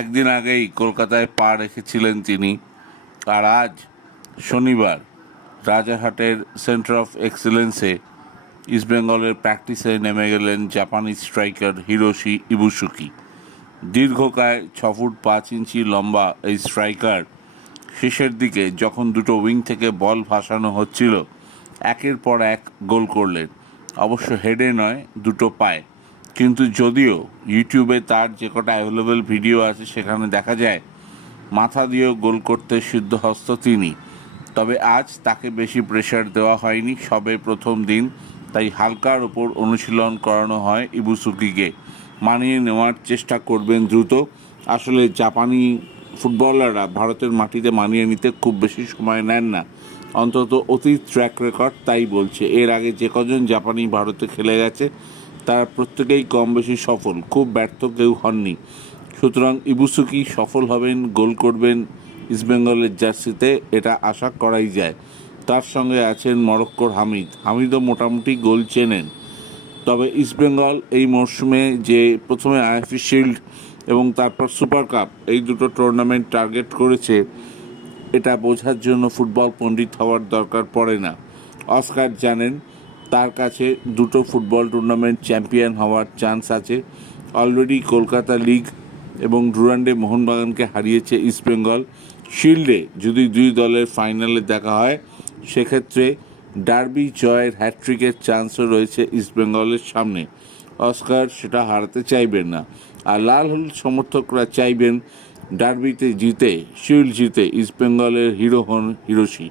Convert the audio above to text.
একদিন আগেই কলকাতায় পা রেখেছিলেন তিনি আর আজ শনিবার রাজারহাটের সেন্টার অফ এক্সেলেন্সে ইস্টবেঙ্গলের প্র্যাকটিসে নেমে গেলেন জাপানি স্ট্রাইকার হিরোশি ইবুসুকি দীর্ঘকায় ছ ফুট পাঁচ ইঞ্চি লম্বা এই স্ট্রাইকার শেষের দিকে যখন দুটো উইং থেকে বল ভাসানো হচ্ছিল, একের পর এক গোল করলেন। অবশ্য হেডে নয়, দুটো পায়ে। কিন্তু যদিও ইউটিউবে তার যে কটা অ্যাভেলেবেল ভিডিও আছে সেখানে দেখা যায়, মাথা দিয়েও গোল করতে সিদ্ধহস্ত তিনি। তবে আজ তাকে বেশি প্রেশার দেওয়া হয়নি, সবে প্রথম দিন। তাই হালকার ওপর অনুশীলন করানো হয় ইবুসুকিকে। মানিয়ে নেওয়ার চেষ্টা করবেন দ্রুত। আসলে জাপানি ফুটবলাররা ভারতের মাটিতে মানিয়ে নিতে খুব বেশি সময় নেন না। অন্তত অতীত ট্র্যাক রেকর্ড তাই বলছে। এর আগে যে কজন জাপানি ভারতে খেলে গেছে তারা প্রত্যেকেই কম বেশি সফল, খুব ব্যর্থ কেউ হননি। সুতরাং ইবুসুকি সফল হবেন, গোল করবেন ইস্টবেঙ্গলের জার্সিতে, এটা আশা করাই যায়। তার সঙ্গে আছেন মরক্কোর হামিদ। হামিদও মোটামুটি গোল চেনেন। তবে ইস্টবেঙ্গল এই মরশুমে যে প্রথমে আইএফি শিল্ড এবং তারপর সুপার কাপ, এই দুটো টুর্নামেন্ট টার্গেট করেছে, এটা বোঝার জন্য ফুটবল পণ্ডিত হওয়ার দরকার পড়ে না। অস্কার জানেন তার কাছে দুটো ফুটবল টুর্নামেন্ট চ্যাম্পিয়ন হওয়ার চান্স আছে। অলরেডি কলকাতা লিগ এবং ডুরান্ডে মোহনবাগানকে হারিয়েছে ইস্টবেঙ্গল শিল্ডে যদি দুই দলের ফাইনালে দেখা হয়, সেক্ষেত্রে ডার্বি জয়ের হ্যাট্রিকের চান্সও রয়েছে ইস্টবেঙ্গলের সামনে। অস্কার সেটা হারাতে চাইবেন না। আর লাল হলুদ সমর্থকরা চাইবেন ডার্বিতে জিতে, শিল্ড জিতে ইস্টবেঙ্গলের হিরো হন হিরোশি।